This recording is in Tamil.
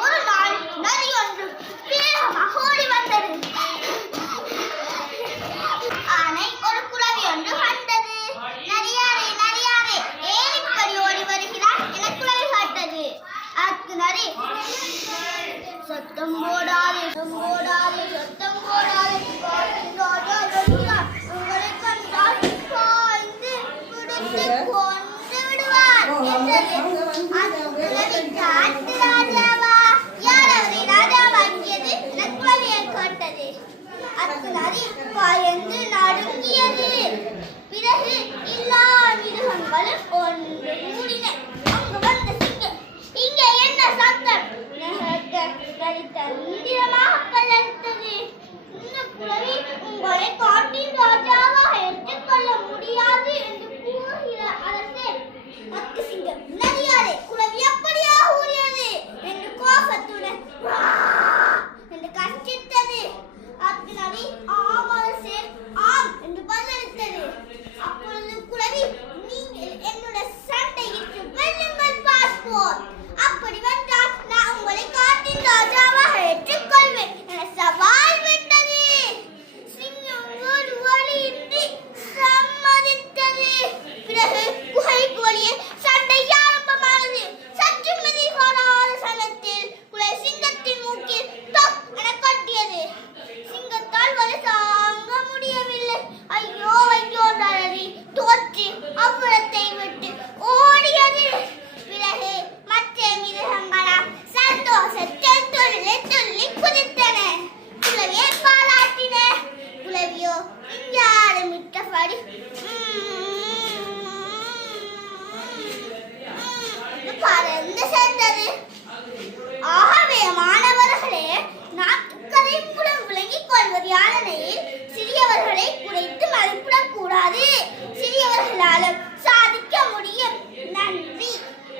ஒரு நாள் நரி ஒன்று வேகமாக ஓடி வந்தது. ஆனை ஒரு குளவி ஒன்று கண்டது. நரியாரே நரியாரே, ஏன் இப்படி ஓடி வருகிறாய் என குளவி கேட்டது. அதற்கு நரி, சத்தம் போடாதே சத்தம் போடாதே சத்தம் போடாதே, ராஜா வருகிறார், உங்களை கண்டால் பாய்ந்து பிடித்து கொண்டு விடுவார் என்றது. அந்த குளவி காட்டு ராஜா